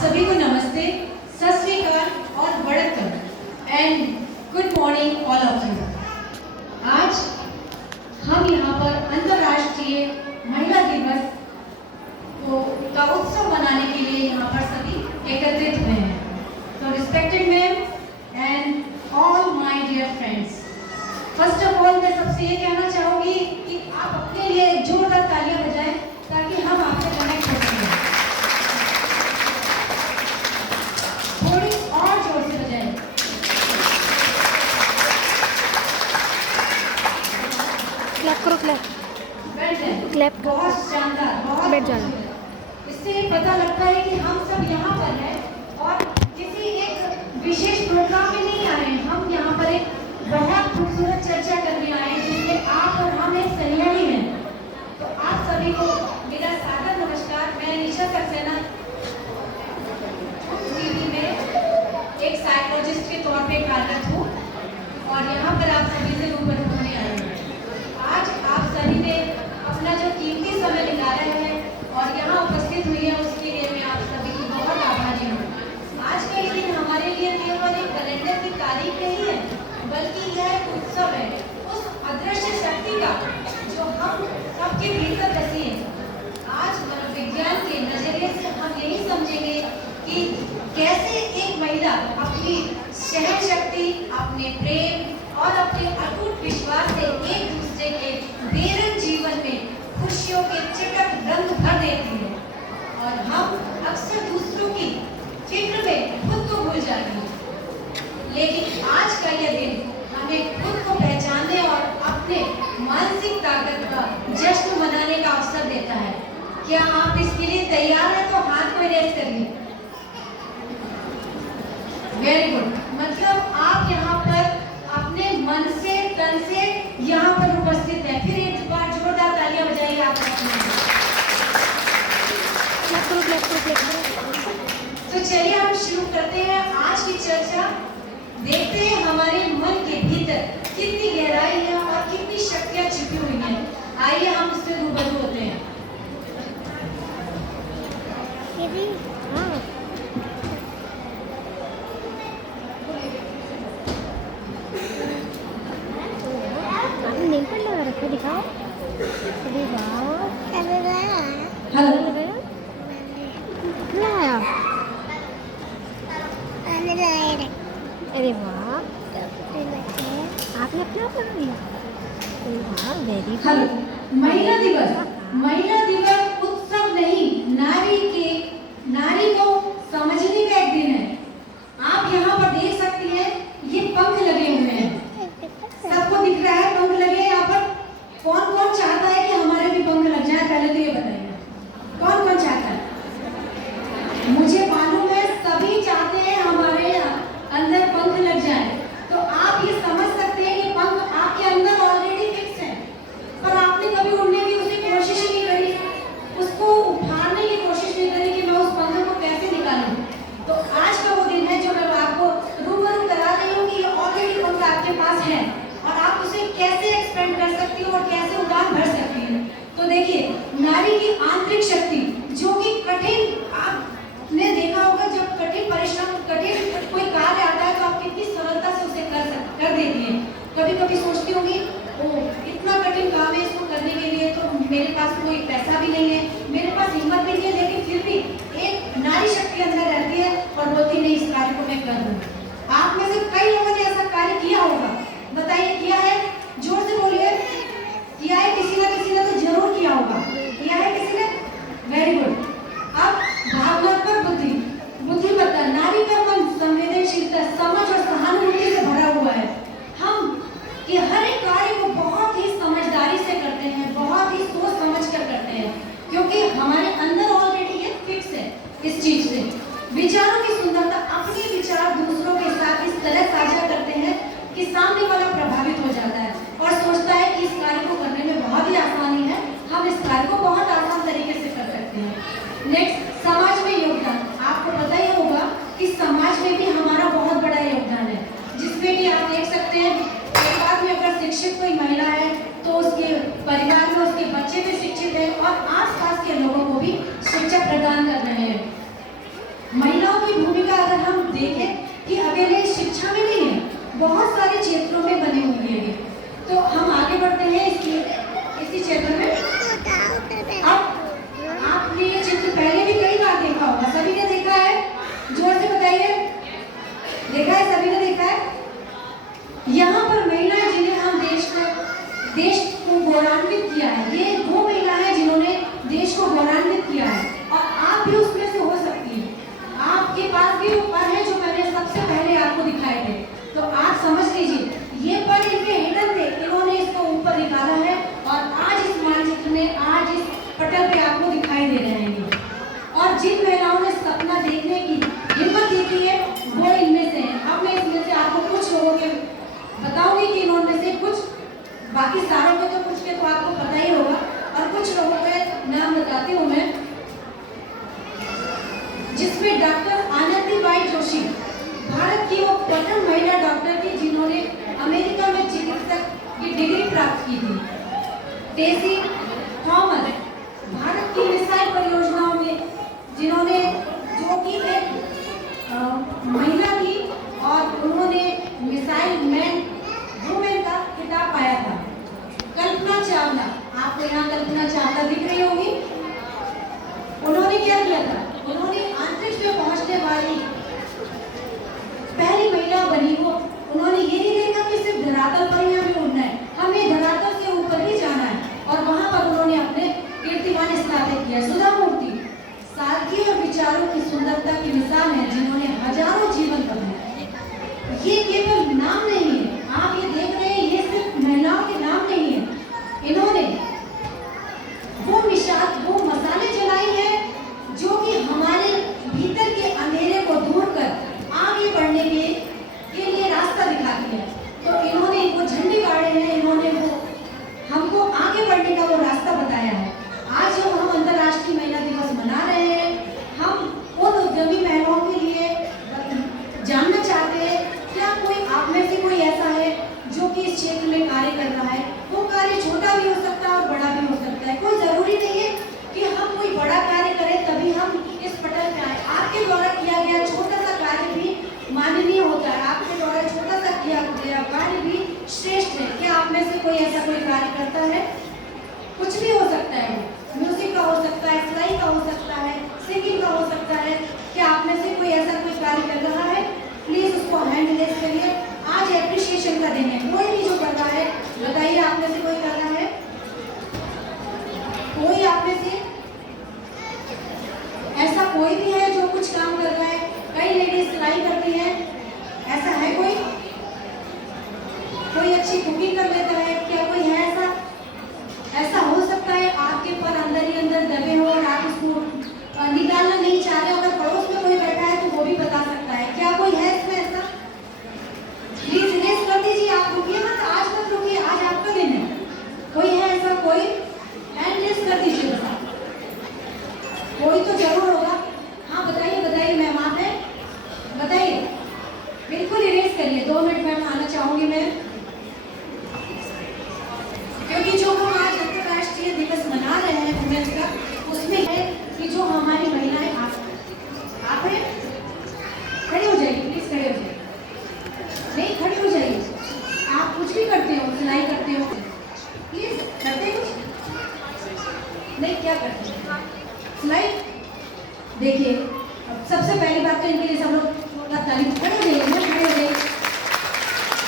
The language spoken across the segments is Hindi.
सभी को नमस्ते, सत श्री अकाल और वड़क्कम and good morning all of you. आज हम यहाँ पर अंतर्राष्ट्रीय महिला दिवस का उत्सव मनाने के लिए यहाँ पर सभी एकत्रित हुए हैं। तो respected ma'am and all my dear friends, first of all मैं सबसे ये कहना चाहूँगी कि आप अपने लिए जोरदार तालियां बजाएं ताकि हम आपसे कनेक्ट हो सकें। थोड़ी और जोर से बजाएं। क्लैप करो, क्लैप क्लैप करो। बहुत शानदार, बहुत बैठ जाना। इससे पता लगता है कि हम सब यहाँ पर हैं और किसी एक विशेष प्रोग्राम में नहीं आए हैं। हम यहाँ पर एक बहुत खूबसूरत चर्चा करने आए हैं जिसमें आप और हम एक सहयोगी हैं। तो आप सभी को मेरा सादर नमस्कार। मैं निशा सक्सेना टीवी में एक साइकोलॉजिस्ट के तौर पे कार्यरत हूँ और यहाँ पर आप सभी से रूबरू होने आए हैं। आज आप सभी ने अपना जो कीमती समय निकाला है और यहाँ उपस्थित हुई है उसके लिए मैं आप सभी की बहुत आभारी हूँ। आज का ये दिन हमारे लिए केवल एक कैलेंडर की तारीख नहीं है, बल्कि यह एक उत्सव है उस अदृश्य शक्ति का जो हम सबके भीतर बसी है। आज मनोविज्ञान के नजरिए से हम यही समझेंगे कि कैसे एक महिला अपनी सहन शक्ति, अपने प्रेम और अपने अटूट विश्वास से एक दूसरे के बेरंग जीवन में खुशियों के चटक रंग भर देती है और हम अक्सर दूसरों की फिक्र में खुद को भूल जाते हैं। लेकिन आज का यह दिन हमें खुद को पहचानने और अपने मानसिक ताकत का जश्न मनाने का अवसर देता है। क्या आप इसके लिए तैयार हैं? तो हाथ को रेस करिए। Very good. मतलब आप यहाँ पर अपने मन से, तन से यहाँ पर उपस्थित हैं। फिर एक बार जोरदार तालियां बजाइए आप अपने। तो चलिए हम शुरू करते हैं आज की चर्चा। देखते हैं हमारे मन के भीतर कितनी गहराई है और कितनी शक्तियां छुपी हुई हैं। आइए हम उससे रूबरू होते हैं। नहीं पर लगा रखा, दिखाओ। अरे वाह, हेलो अरे वाह, आपने अपना कर लिया। वाह, वेरी हेलो। गुड। महिला दिवस उत्सव नहीं, नारी को समझने का एक दिन है। आप यहाँ पर देख सकती हैं ये पंख लगे हुए हैं। सबको दिख रहा है पंख लगे यहाँ पर? कौन कौन चाहता है कि हमारे भी पंख लग जाए? पहले तो ये बताइए कौन कौन चाहता है? मुझे मालूम है सभी चाहते हैं हमारे अंदर पंख लग जाए। तो आप ये समझ सकते हैं कि पंख आपके अंदर ऑलरेडी फिक्स है, पर आपने कभी उड़ने की उसकी कोशिश नहीं करी, उसको उठाने की कोशिश नहीं करी कि मैं उस पंख को कैसे निकालूं। तो आज का वो दिन है जो मैं आपको रूबरू करा रही हूँ कि ये ऑलरेडी पंख आपके पास है और आप उसे कैसे एक्सपेंड कर सकती हो और कैसे उड़ान भर सकती हो। तो देखिए, नारी की आंतरिक शक्ति जो कि कठिन, आपने देखा होगा जब कठिन परिश्रम, कठिन कोई कार्य आता है तो आप कितनी सरलता से उसे कर देती है। कभी कभी सोचती होंगी ओ इतना कठिन काम है, इसको करने के लिए तो मेरे पास कोई पैसा भी नहीं है, मेरे पास हिम्मत भी नहीं है, लेकिन फिर भी एक नारी शक्ति अंदर रहती है और बोलती नहीं इस कार्य को मैं कर दूँ। आप में से कई लोगों ने ऐसा कार्य किया होगा, बताइए किया है? जोर से बोलिए। किया है? किसी ने तो जरूर किया होगा। किया है किसी ने? Very good. अब भावनात्मक बुद्धिमत्ता, नारी का मन संवेदनशीलता, समझ और सहानुभूति से भरा हुआ है। हम कि हर एक कार्य को बहुत ही समझदारी से करते हैं, बहुत ही सोच समझ कर करते हैं, क्योंकि हमारे अंदर ऑलरेडी ये फिक्स है इस चीज से। विचारों की सुंदरता, अपने विचार दूसरों के साथ इस तरह साझा करते हैं कि सामने वाला प्रभावित हो जाता है और सोचता है कि इस कार्य को करने में बहुत ही आसानी है, हम इस कार्य को बहुत आसान तरीके से कर सकते हैं। नेक्स्ट, समाज में योगदान। आपको पता ही होगा कि समाज में भी हमारा बहुत बड़ा योगदान है, जिसमें कि आप देख सकते हैं परिवार में अगर शिक्षित कोई महिला है तो उसके परिवार में उसके बच्चे भी शिक्षित हैं और आसपास के लोगों को भी शिक्षा प्रदान कर रहे हैं। महिलाओं की भूमिका अगर हम देखें कि अकेले शिक्षा में नहीं है, बहुत सारे क्षेत्रों में बनी हुई है। तो हम आगे बढ़ते हैं इसी क्षेत्र में। अब आपने ये चित्र पहले भी कई बार देखा होगा, सभी ने देखा है? जोर से बताइए, देखा है? सभी ने देखा है? यहाँ पर महिलाएं जिन्हें हम देश को गौरवान्वित किया है, ये वो महिला है जिन्होंने देश को गौरवान्वित किया है, और आप भी उसमें से हो सकती हैं। आपके पास भी वो पल है जो मैंने सबसे पहले आपको दिखाए थे, तो आप समझ लीजिए ये पल इनके हिडन थे, इन्होंने इसको ऊपर निकाला है और आज इस मानचित्र में, आज इस पटल पे आपको दिखाई दे रहे हैं। और जिन महिलाओं ने सपना देखने की हिम्मत देखी है वो इनमें से हैं। अब मैं इसमें से आपको कुछ लोगों के बताऊंगी कि इन्होंने से कुछ, बाकी सारों के तो कुछ के तो आपको पता ही होगा, और कुछ लोगों के नाम बताती हूँ मैं, जिसमें डॉक्टर आनंदीबाई जोशी, भारत की वो प्रथम महिला डॉक्टर थी जिन्होंने अमेरिका में चिकित्सक की डिग्री प्राप्त की थी। टेसी थॉमस, भारत की मिसाइल परियोजनाओं में जिन्होंने, जो कि एक महिला थी और उन्होंने मिसाइल मैन वुमेन का खिताब पाया था। कल्पना चावला, आपको यहाँ कल्पना चावला दिख रही होगी, उन्होंने क्या किया था? उन्होंने अंतरिक्ष में पहुंचने वाली पहली महिला बनी। वो उन्होंने ये नहीं देखा कि सिर्फ धरातल पर ही हमें उड़ना है, हमें धरातल से ऊपर भी जाना है, और वहां पर उन्होंने अपने कीर्तिमान स्थापित किया। सुधा मूर्ति, सादगी और विचारों की सुंदरता की मिसाल है, जिन्होंने हजारों जीवन बदले। ये केवल नाम नहीं है, आप ये देख रहे हैं, ये सिर्फ महिलाओं के नाम नहीं है, इन्होंने वो मसाले जलाई है जो कि हमारे भीतर के अंधेरे को दूर कर आगे बढ़ने के लिए रास्ता दिखाती है। तो इन्होंने वो झंडे गाड़े हैं, इन्होंने वो हमको आगे बढ़ने का वो रास्ता बताया है। आज जब हम अंतर्राष्ट्रीय महिला दिवस मना रहे हैं, हम उन उद्यमी महिलाओं के लिए जानना चाहते हैं, क्या कोई आप में से कोई ऐसा है जो कि इस क्षेत्र में कार्य कर रहा है? वो कार्य छोटा भी हो सकता है और बड़ा भी हो सकता है, कोई जरूरी नहीं है कि हम कोई बड़ा कार्य करें तभी हम इस पटल में आए। आपके द्वारा किया गया छोटा सा कार्य भी माननीय होता है, आपके द्वारा छोटा सा किया गया कार्य भी श्रेष्ठ है। क्या आप में से कोई ऐसा कोई कार्य करता है? कुछ भी हो सकता है, म्यूजिक का हो सकता है, सिलाई का हो सकता है, सिंगिंग का हो सकता है। क्या आप में से कोई ऐसा कोई कार्य कर रहा है? प्लीज उसको हैंड रेज करिए। आज एप्रिसिएशन का दिन है, कोई भी जो कर रहा है बताइए, आप में से कोई कर रहा है? कोई आप में से ऐसा कोई भी है जो कुछ काम कर रहा है? कई लेडीज सिलाई करती हैं, ऐसा है कोई? कोई अच्छी कुकिंग कर लेता है? क्या कोई है ऐसा? ऐसा हो सकता है आपके पर अंदर ही अंदर दबे हो और आप इसको निकालना नहीं चाह रहे। अगर पड़ोस में कोई बैठा है तो वो भी बता सकता है। क्या कोई है इसमें ऐसा? प्लीज रेस कर दीजिए, आप रुकिए मत, आज मत रुकिए, आज आपका दिन है। कोई है ऐसा? कोई हैंड रेस कर दीजिए, बता, कोई तो जरूर होगा। हाँ बताइए बताइए, मैम आप हैं, बताइए, बिल्कुल इरेज करिए। 2 मिनट में आना चाहूंगी मैं, क्योंकि जो हम आज अंतर्राष्ट्रीय दिवस मना रहे हैं वुमेन्स का, उसमें है कि जो हमारी महिलाएं, आप हैं, खड़े हो जाइए प्लीज, खड़े हो जाइए, नहीं खड़े हो जाइए। आप कुछ भी करते हो, सिलाई करते हो, प्लीज करते कुछ नहीं, क्या करते हैं सिलाई? देखिए, सबसे पहली बात तो इनके लिए सब लोग तारीफ, खड़े हो जाइए ना, खड़े हो जाइए,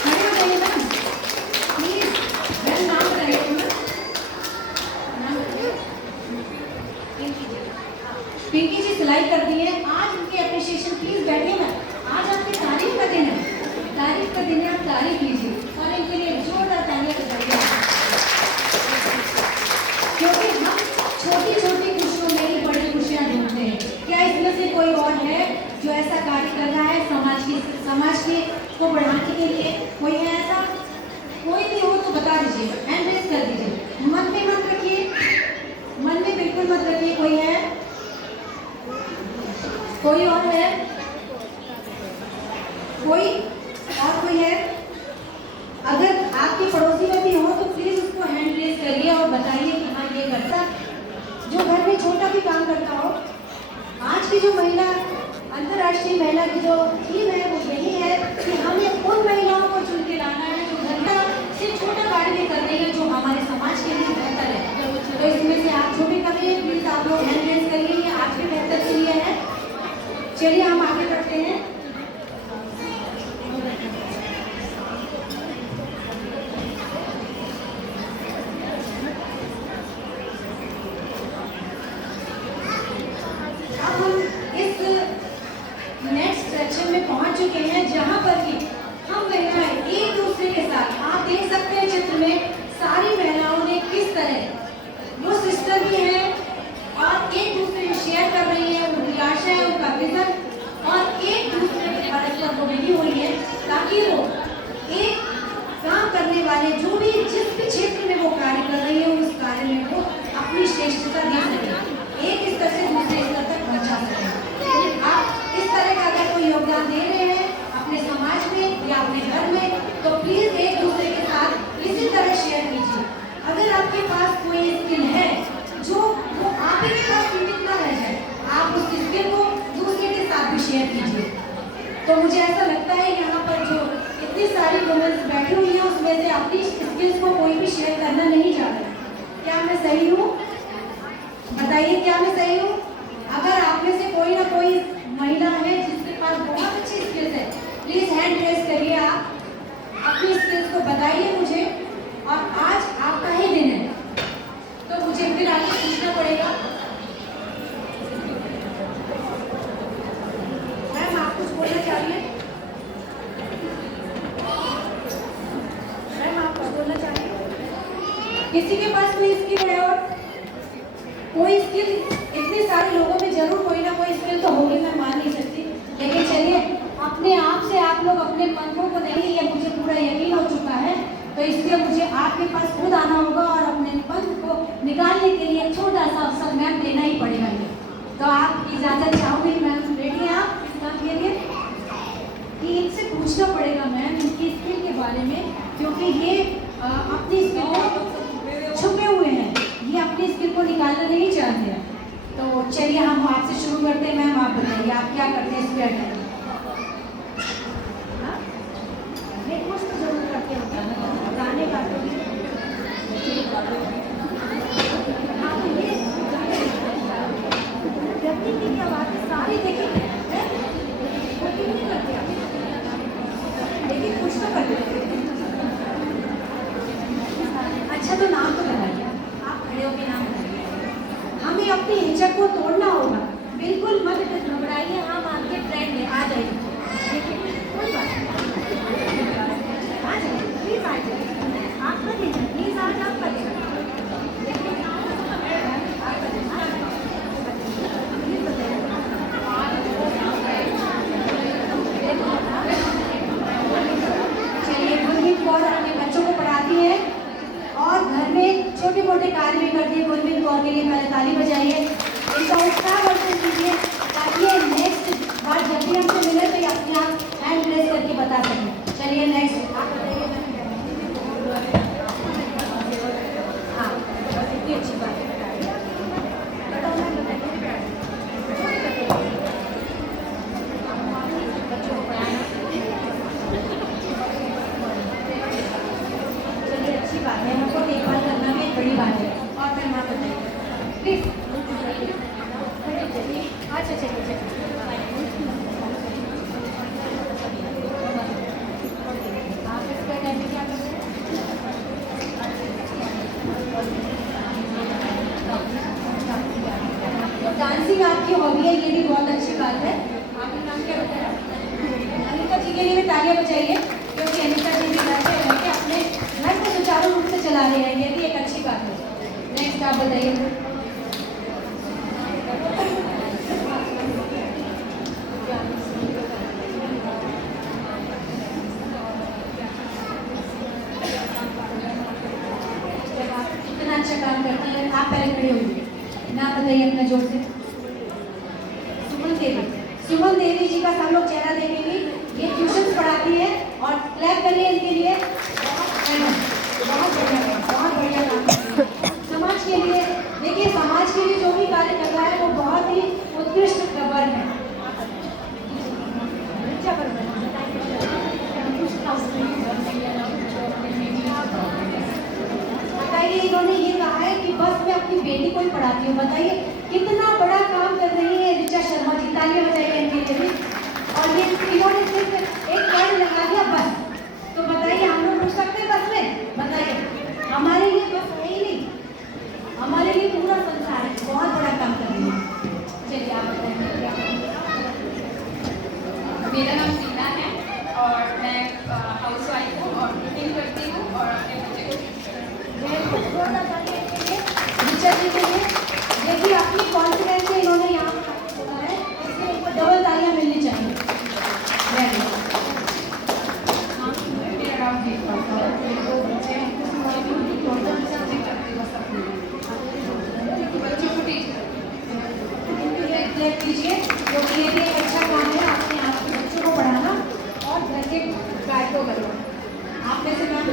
खड़े हो जाइए ना प्लीज। मैं नाम बताइए, पिंकी जी सिलाई करती है। आज उनकी एप्रिसिएशन, प्लीज बैठिए ना, आज आपकी तारीफ का दिन है, तारीफ का दिन है, आप तारीफ लीजिए और इनके लिए जोरदार तालियां बजाइए, क्योंकि हम छोटी छोटी खुशियों में ही बड़ी खुशियां ढूंढते हैं। क्या इसमें से कोई और है जो ऐसा कार्य कर रहा है समाज के को बढ़ाने के लिए? कोई है ऐसा? कोई भी हो तो बता दीजिए, हैंड रेज कर दीजिए। मन में मत रखिए, मन में बिल्कुल मत रखिए। कोई है? कोई और है? कोई और कोई है? अगर आपके पड़ोसी में भी हो तो प्लीज उसको हैंड रेज करिए और बताइए कि हाँ ये करता, जो घर में छोटा भी काम करता हो। आज की जो महिला जो थीम है वो यही है कि हमें उन महिलाओं को चुन के लाना है जो घंटा सिर्फ छोटा कार्य भी कर रही है जो हमारे समाज के लिए बेहतर है। तो इसमें से आप जो भी कर रही है प्लीज आप लोग हैंड रेज करिए, ये आपके बेहतर के लिए है। चलिए हम आगे बढ़ते हैं। अब हम इस नेक्स्ट सेक्शन में पहुंच चुके हैं जहां पर कि हम महिलाएं एक दूसरे के साथ, आप देख सकते हैं चित्र में सारी महिलाओं ने किस तरह वो सिस्टर भी हैं और एक दूसरे को शेयर कर रही है उनकी आशा है, उनका विजन, और एक दूसरे के परस्पर वो मिली हुई है ताकि वो एक काम करने वाले जो भी जिस भी क्षेत्र में वो कार्य कर रही है उस कार्य में वो अपनी श्रेष्ठता दे सके, एक स्तर से दूसरे स्तर तक पहुंचा सके। आप इस तरह का अगर कोई योगदान दे रहे हैं अपने समाज में या अपने घर में तो प्लीज एक दूसरे के साथ इसी तरह शेयर कीजिए। अगर आपके पास कोई स्किल है जो वो आप ही के पास सीमित ना रह जाए, आप उस स्किल को दूसरे के साथ भी शेयर कीजिए। तो मुझे ऐसा लगता है यहाँ पर जो इतनी सारी वुमेन्स बैठी हुई हैं उसमें से अपनी स्किल्स को कोई भी शेयर करना नहीं चाहता। क्या मैं सही हूँ? बताइए क्या मैं सही हूँ? अगर आप में से कोई ना कोई महिला है जिसके पास बहुत अच्छी स्किल्स है प्लीज हैंड रेज करिए, आप अपनी स्किल्स को बताइए मुझे। और आज आपका ही दिन है तो मुझे फिर आगे पूछना पड़ेगा। मैम आप कुछ बोलना चाहिए? मैम आप कुछ बोलना चाहिए? किसी के पास कोई स्किल है? और कोई स्किल, इतने सारे लोगों में जरूर कोई ना कोई स्किल तो होगी, मैं मान नहीं सकती, लेकिन चलिए अपने आप से आप लोग अपने पंखों को नहीं, ये मुझे पूरा यकीन हो चुका है, तो इसलिए मुझे आपके पास खुद आना होगा और अपने पंख को निकालने के लिए छोटा सा अवसर मैम देना ही पड़ेगा। तो आप इजाजत चाहोगे मैम? रेडी हैं आप इस बात के लिए कि इनसे पूछना पड़ेगा मैम इनकी स्किल के बारे में, क्योंकि ये अपनी स्किल को छुपे हुए हैं, ये अपनी स्किल को निकालना नहीं चाहते हैं। तो चलिए हम आपसे शुरू करते हैं। मैम आप बताइए आप क्या करते हैं स्पेयर टाइम? कुछ तो जरूर करते हैं गाने का तो हाँ, तो ये व्यक्ति की क्या बात है, सारी देखिए नहीं करते आप, लेकिन कुछ तो करते हैं। अच्छा तो नाम तो बताइए, आप खड़े होकर नाम बताइए। हमें अपनी हिचक को तोड़ना होगा, बिल्कुल मत घबराइए, हम आपके फ्रेंड हैं, आ जाइए। देखिए कोई बात नहीं, आ जाइए प्लीज, आ जाइए, आप कर लीजिए प्लीज, आज आप कर लीजिए। चलिए गुरमीत कौर अपने बच्चों को पढ़ाती है और घर में छोटे मोटे कार्य भी करती है। गुरमीत कौर के लिए पहले ताली बजाइए, इनका उत्साह वर्धन कीजिए ताकि ये नेक्स्ट बार जब भी हमसे मिले तो ये अपने आप हैंड रेज करके बता सकें। चलिए नेक्स्ट आप बताइए। हाँ इतनी अच्छी बात है, बताओ मैम बताइए। बच्चों को पढ़ाना चलिए अच्छी बात है, हमको देखभाल करना भी एक बड़ी बात है। और मैम आप बताइए प्लीज। अच्छा चलिए आप इसका टाइम में क्या कर रहे हैं? तो डांसिंग आपकी हॉबी है, ये भी बहुत अच्छी बात है। आपका नाम क्या बताया? अनिता जी के लिए भी तालियां बजाइए, क्योंकि अनिता जी भी घर पे रह के अपने घर को सुचारू रूप से चला रहे हैं, ये भी एक अच्छी बात है। नेक्स्ट आप बताइए। इतना अच्छा काम करती है, आप पहले खड़े होइए, नाम बताइए अपना जोर से। सुमन देवी। सुमन देवी जी का सब लोग चेहरा देखेंगे, ये ट्यूशन पढ़ाती है और क्लैप करिए इनके लिए। बहुत बढ़िया, बहुत बढ़िया काम। समाज के लिए देखिए, समाज के लिए जो भी कार्य कर रहा है वो बहुत ही उत्कृष्ट वर्ग है। चाहती हूँ। बताइए कितना बड़ा काम कर रही है ऋचा शर्मा जी, तालियां बजाइए इनके लिए भी। और ये इन्होंने सिर्फ एक पेड़ लगा दिया बस, तो बताइए हम लोग रुक सकते हैं बस में? बताइए, हमारे लिए बस है ही नहीं, हमारे लिए पूरा संसार है, बहुत बड़ा काम कर रही है। चलिए आप बताइए क्या करेंगे? मेरा नाम टीना है और मैं हाउसवाइफ हूँ और कुकिंग करती हूँ और अपने बच्चे को टीचर जी के लिए देखिए अपनी कॉन्फिडेंस से इन्होंने यहाँ पर बोला है, इसके ऊपर डबल तालियां मिलनी चाहिए। Very good. देख लीजिए क्योंकि ये भी एक अच्छा काम है, अपने आप के बच्चों को पढ़ाना और घर के कार्य को करना। आप में से काम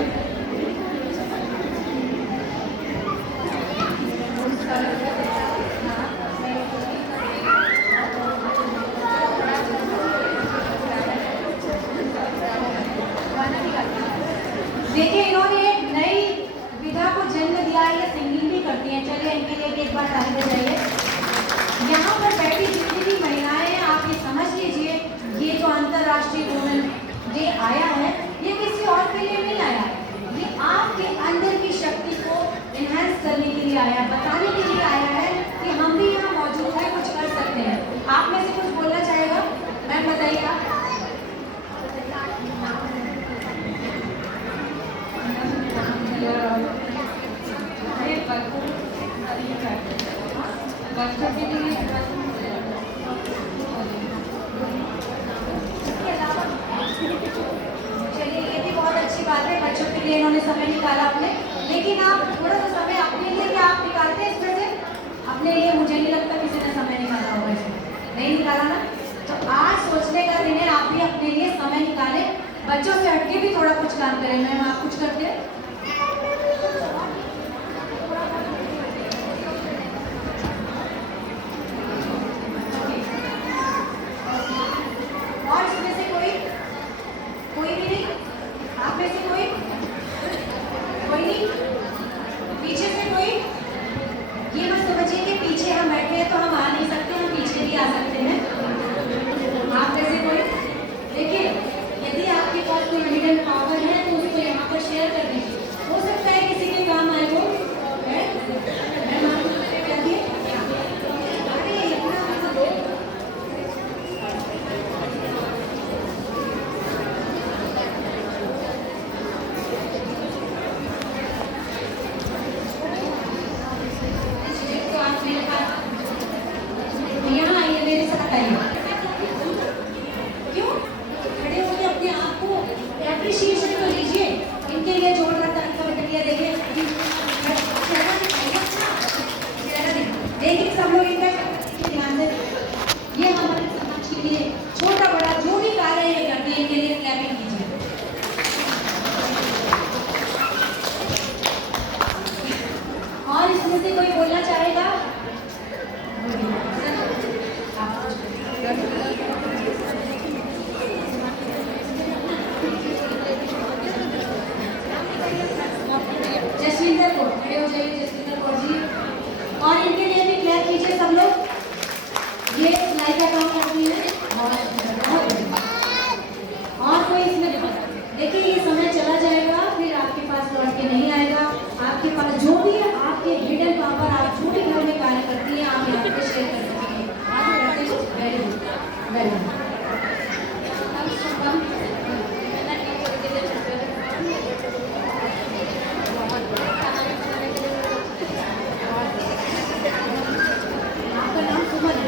देखिए इन्होंने एक नई विधा को जन्म दिया है, ये सिंगिंग भी करती हैं। चलिए इनके लिए भी एक बार ताली बजाइए। यहाँ पर बैठी जितनी भी महिलाएं हैं, आप ये समझ लीजिए ये जो अंतर्राष्ट्रीय वुमेन डे आया है ये किसी और के लिए नहीं आया है, ये आपके अंदर की शक्ति को इनहेंस करने के लिए आया है, बताने के लिए आया है कि हम भी यहाँ मौजूद हैं, कुछ कर सकते हैं। आप में से कुछ बोलना चाहेगा? मैम बताइएगा। बच्चों के लिए चलिए ये भी बहुत अच्छी बात है, बच्चों के लिए इन्होंने समय निकाला अपने, लेकिन आप थोड़ा सा समय अपने लिए क्या आप निकालते हैं इसमें से? अपने लिए मुझे नहीं लगता किसी ने समय निकाला होगा इसमें, नहीं निकाला ना? तो आज सोचने का दिन है, आप भी अपने लिए समय निकालें, बच्चों से हटके भी थोड़ा कुछ काम करें। मैम आप कुछ करते हैं? और इसमें से कोई भी नहीं? आप में से कोई नहीं? पीछे से कोई? ये मत समझिए कि पीछे हम बैठे हैं तो हम आ नहीं सकते, हम पीछे भी आ सकते हैं। आप में से कोई? देखिए यदि आपके पास कोई हिडन पावर है तो उसको यहाँ पर शेयर कर दीजिए, हो सकता है किसी के काम आए वो है। मैम आप क्या दिए? अरे इतना यहाँ आइए, मेरे साथ आइए। क्यों खड़े होकर अपने आप को एप्रिशिएशन तो लीजिए। इनके लिए जोरदार ताली का बटन दिया, देखिए चेहरा दिखाइए, चेहरा देखिए सब लोग इनका ध्यान दें। ये हमारे समाज के लिए छोटा बड़ा जो भी कार्य है करते हैं, इनके लिए क्लैपिंग कीजिए। और इसमें से कोई बोलना चाहेगा? जसविंदर कौर, खड़े हो जाइए जसविंदर कौर जी। और इनके लिए भी क्लैप कीजिए सब लोग। ये सिलाई का काम करती है, बहुत बढ़िया। और कोई इसमें देखिए ये समय चला जाएगा, फिर आपके पास लौट के नहीं आएगा। आपके पास जो भी है, आपके हिडन पावर, आप जो भी घर में कार्य करती हैं, आप यहाँ पे शेयर कर सकते हैं। आप करते हैं, वेरी गुड, वेरी गुड। आपका नाम सुमन है।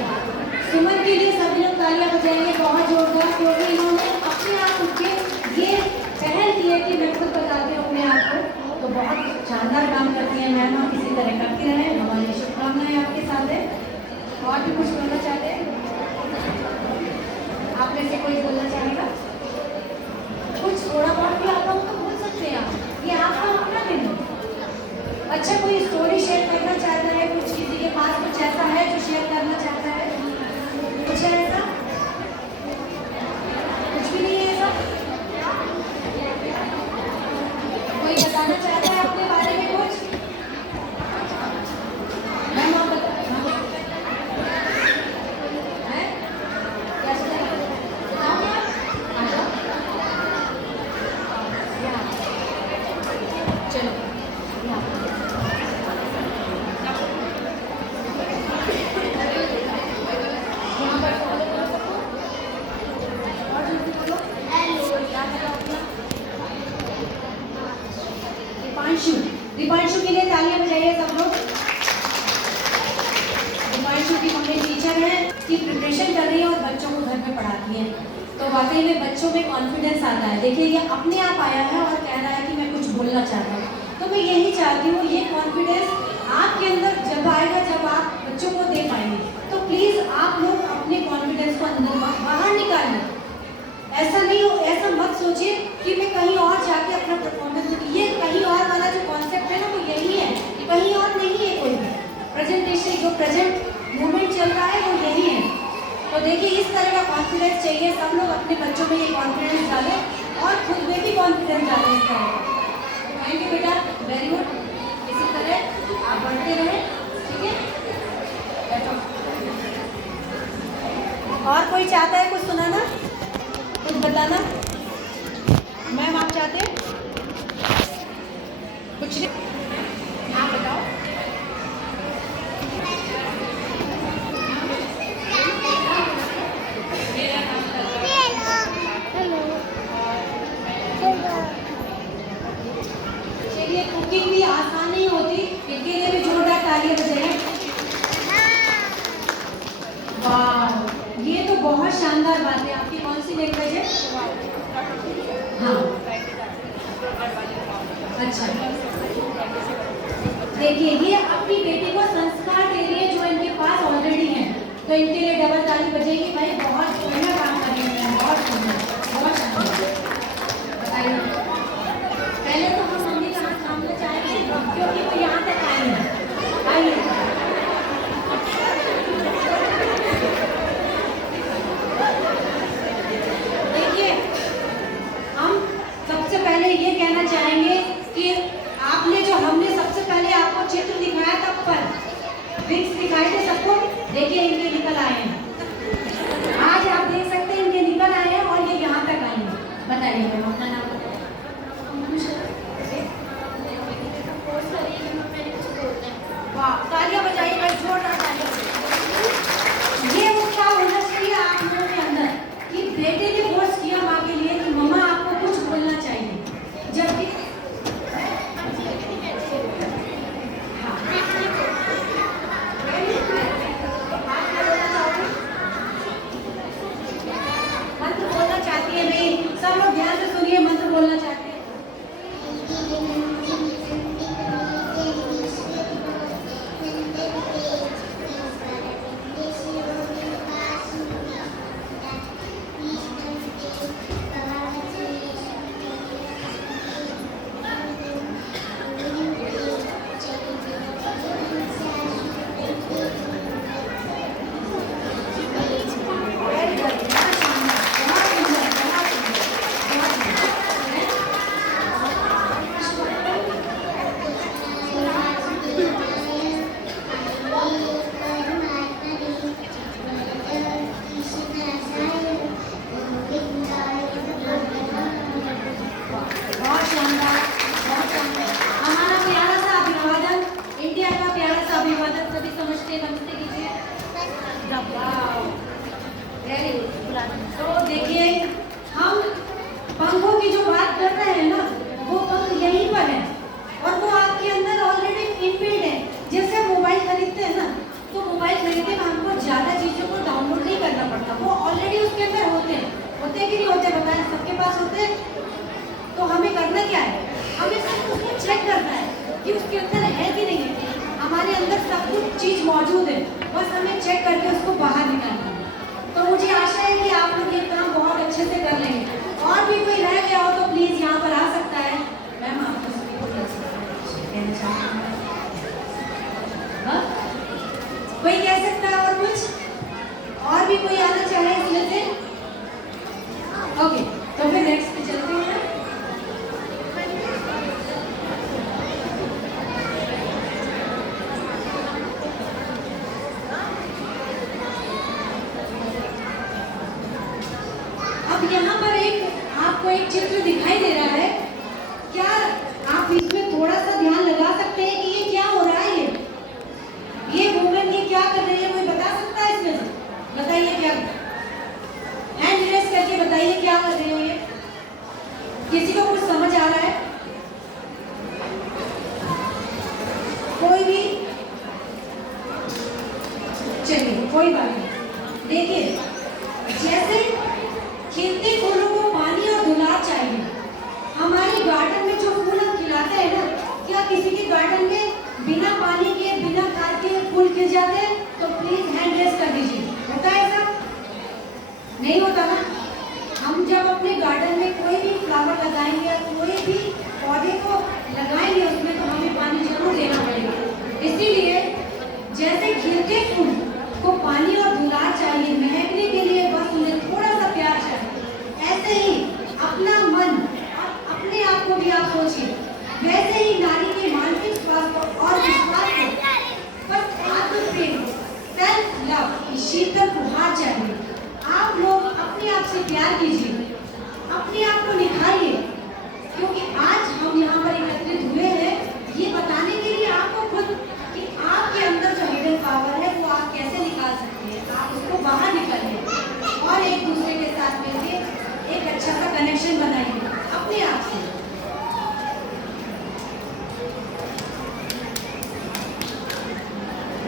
सुमन के लिए सभी लोग तालियां बजाएंगे बहुत जोरदार, क्योंकि इन्होंने अपने आप उठ के ये पहल की है कि मैं खुद बताती हूँ अपने आप को, तो बहुत शानदार काम करती हैं। मैम आप इसी तरह करती रहें, हमारी शुभकामनाएं आपके साथ है। और भी कुछ बोलना चाहते हैं? आप में से कोई बोलना चाहेगा? कुछ थोड़ा बहुत भी आता हो तो बोल सकते हैं आप, ये आपका अपना दिन है। अच्छा कोई स्टोरी शेयर करना चाहता है, कुछ किसी के पास कुछ ऐसा है जो शेयर करना चाहता है? कुछ है ऐसा? कुछ भी नहीं है ऐसा? कोई बताना चाहता है अपने बारे में कुछ? मैम आप बता तालियां बजाइए सब लोग। हिमांशु की मम्मी टीचर है, की प्रिपरेशन कर रही है और बच्चों को घर में पढ़ाती है, तो वाकई में बच्चों में कॉन्फिडेंस आता है। देखिए ये अपने आप आया है और कह रहा है कि मैं कुछ बोलना चाहता हूँ, तो मैं यही चाहती हूँ ये कॉन्फिडेंस आपके अंदर जब आएगा, जब आप बच्चों को दे पाएंगे, तो प्लीज आप लोग अपने कॉन्फिडेंस को अंदर बाहर निकालिए। ऐसा नहीं हो, ऐसा मत सोचिए कि मैं कहीं और जाके अपना परफॉर्मेंस दूँ। ये कहीं और वाला जो कॉन्सेप्ट है ना, वो यही है, कहीं और नहीं है कोई भी। प्रेजेंटेशन जो प्रेजेंट मूवमेंट चल रहा है वो यही है। तो देखिए इस तरह का कॉन्फिडेंस चाहिए, सब लोग अपने बच्चों में ये कॉन्फिडेंस डालें और खुद में भी कॉन्फिडेंस डालें इस तरह। थैंक यू बेटा, वेरी गुड। इसी तरह आप बढ़ते रहें, ठीक है। बैठो। और कोई चाहता है कुछ सुनाना, कुछ बताना? मैम आप चाहते हैं कुछ नहीं? हाँ बताओ। चलिए कुकिंग भी आसान नहीं होती, इनके लिए भी जोरदार तालियां बजाएं। वाह, ये तो बहुत शानदार बात है। आपकी कौन सी लैंग्वेज है? हाँ अच्छा, देखिए ये अपनी बेटी को संस्कार दे रही है जो इनके पास ऑलरेडी है, तो इनके लिए डबल ताली बजेगी। भाई बहुत बढ़िया काम कर रही है, बहुत सुंदर, बहुत शानदार। बताइए, पहले तो हम मम्मी का हाथ थामना चाहेंगे क्योंकि वो यहाँ तक आई है। आइए देखिए, हम सबसे पहले ये कहना चाहेंगे कि आपने जो हमने सबसे पहले आपको चित्र दिखाया तब पर विंग्स दिखाए थे सबको, देखिए इनके निकल आए हैं। आज आप देख सकते हैं इनके निकल आए हैं और ये यहाँ तक आए हैं। बताइए मैम अपना नाम बताइए। वाह, तालियां बजाइए भाई, जोरदार तालियां बजाइए। ये वो क्या होना चाहिए आप लोगों के अंदर कि बेटे ने फोर्स किया माँ के लिए कि मम्मा आपको कुछ बोलना चाहिए, जबकि मंत्र बोलना चाहती है। नहीं, सब लोग ध्यान से सुनिए, मंत्र बोलना चाहते हैं। तो देखिए हम पंखों की जो बात कर रहे हैं ना, वो पंख यहीं पर है और वो आपके अंदर ऑलरेडी इनबिल्ट है। जैसे मोबाइल खरीदते हैं ना, तो मोबाइल खरीदने में हमको ज़्यादा चीज़ों को डाउनलोड नहीं करना पड़ता, वो ऑलरेडी उसके अंदर होते हैं कि नहीं होते? बताएं, सबके पास होते हैं। तो हमें करना क्या है? हमें सिर्फ उसको चेक करना है कि उसके अंदर है कि नहीं है। हमारे अंदर सब कुछ चीज़ मौजूद है, बस हमें चेक करके उसको बाहर निकालना है। तो मुझे आशा है कि आप लोग ये काम बहुत अच्छे से कर लेंगे। और भी कोई रह गया हो तो प्लीज़ यहाँ पर आ सकता है। मैम आपको सभी को कहना चाहती हूँ, कोई कह सकता है और कुछ? और भी कोई आना चाहे इसमें से? ओके, तो फिर नेक्स्ट पे चलते हैं। अब यहाँ पर आपको एक चित्र दिखाई दे रहा है। क्या आप इसमें थोड़ा सा ध्यान लगा सकते हैं कि ये क्या हो रहा है? ये वुमेन ये क्या कर रही है? कोई बता सकता है इसमें से? बताइए क्या? हैंड रेस करके बताइए क्या कर रही हो ये? किसी को कुछ समझ आ रहा है? अपने गार्डन में जो फूल हम खिलाते हैं ना, क्या किसी के गार्डन में बिना पानी के, बिना खाद के फूल खिल जाते हैं? तो प्लीज हैंड रेस कर दीजिए। होता है ऐसा? नहीं होता ना। हम जब अपने गार्डन में कोई भी फ्लावर लगाएंगे या कोई भी पौधे को लगाएंगे, उसमें तो हमें पानी जरूर देना पड़ेगा। इसीलिए जैसे खिलते फूल को पानी और दुलार चाहिए, महकने के लिए बस उन्हें थोड़ा सा प्यार चाहिए, ऐसे ही अपना मन और अपने आप को भी आप सोचिए। वैसे ही नारी के मानसिक स्वास्थ्य और विश्वास को बस आत्मप्रेम, सेल्फ लव की शीतल फुहार चाहिए। आप लोग अपने आप से प्यार कीजिए, अपने आप को निखारिए, क्योंकि आज हम यहाँ पर एकत्रित हुए हैं ये बताने के लिए आपको खुद कि आपके अंदर जो हिडन पावर है वो आप कैसे निकाल सकते हैं। आप उसको बाहर निकालिए और एक दूसरे के साथ मिलकर एक अच्छा सा कनेक्शन बनाइए अपने आप से।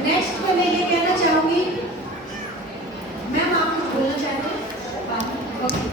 नेक्स्ट में मैं ये कहना चाहूंगी, मैम आप कुछ बोलना चाहते हैं? ओके।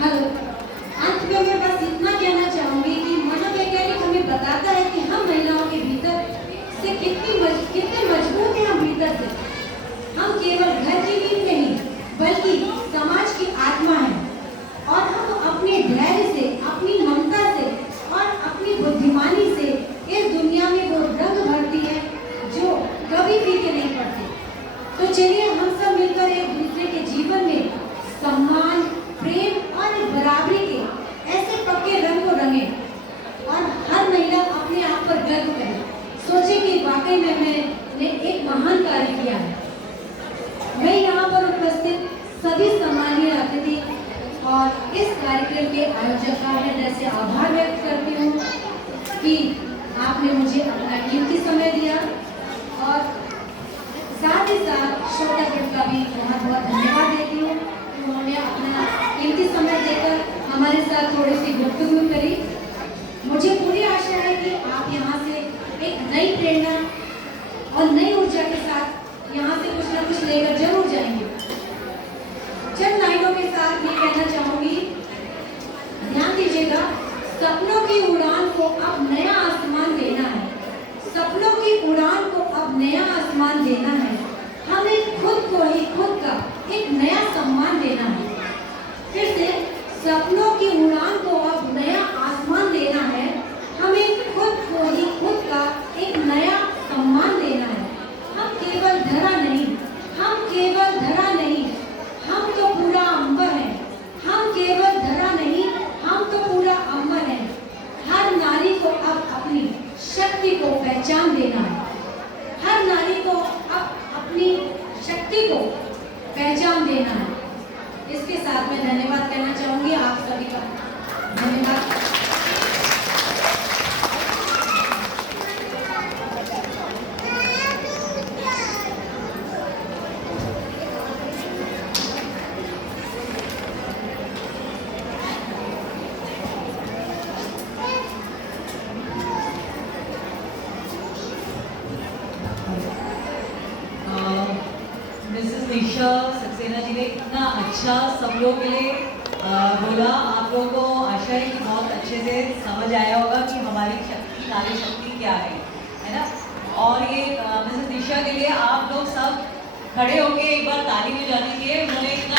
हेलो, अंत में मैं बस इतना कहना चाहूंगी कि मनोवैज्ञानिक हमें बताता है कि हम महिलाओं के भीतर से कितने मजबूत हैं। हम भीतर से हम केवल घर की नींव नहीं बल्कि समाज की आत्मा हैं और हम अपने धैर्य से, अपनी ममता से और अपनी बुद्धिमानी से इस दुनिया में वो रंग भरती है जो कभी फीके नहीं पड़ते। तो चलिए हम सब मिलकर एक दूसरे के जीवन में सम्मान, प्रेम और बराबरी के ऐसे पक्के रंग को रंगें और हर महिला अपने आप पर गर्व करे, सोचे कि वाकई में मैंने एक महान कार्य किया है। मैं यहाँ पर उपस्थित सभी सम्मानीय अतिथि और इस कार्यक्रम के आयोजक का हृदय से आभार व्यक्त करती हूँ कि आपने मुझे अपना कीमती समय दिया और साथ ही साथ श्रोता ग्रुप का भी बहुत बहुत धन्यवाद देती हूँ। उन्होंने अपना कीमती समय देकर हमारे साथ थोड़ी सी गुफ्तगू करी। मुझे पूरी आशा है कि आप यहाँ से एक नई प्रेरणा और नई ऊर्जा के साथ यहाँ से कुछ ना कुछ लेकर जरूर जाएंगे। चंद लाइनों के साथ ये कहना चाहूंगी, ध्यान दीजिएगा, सपनों की उड़ान को अब नया आसमान देना है। सपनों की उड़ान को अब नया आसमान देना है। हमें खुद को ही खुद का एक नया सम्मान देना है। फिर से, सपनों की उड़ान को अब नया आसमान देना है। हमें खुद को ही खुद का एक नया सम्मान देना है। हम केवल धरा नहीं, हम केवल धरा नहीं, हम तो पूरा अंबर है। हम केवल धरा नहीं, हम तो पूरा अंबर है। हर नारी को अब अपनी शक्ति को पहचान देना है। हर नारी को अब अपनी शक्ति को पहचान देना है। इसके साथ मैं धन्यवाद कहना चाहूंगी आप सभी का। धन्यवाद। मिसेस निशा सक्सेना जी ने इतना अच्छा सब लोगों के लिए बोला। आप लोगों को आशा है कि बहुत अच्छे से समझ आया होगा कि हमारी शक्ति, नारी शक्ति क्या है ना। और ये मिसेस निशा के लिए आप लोग सब खड़े होके एक बार ताली बजानी चाहिए। उन्होंने इतना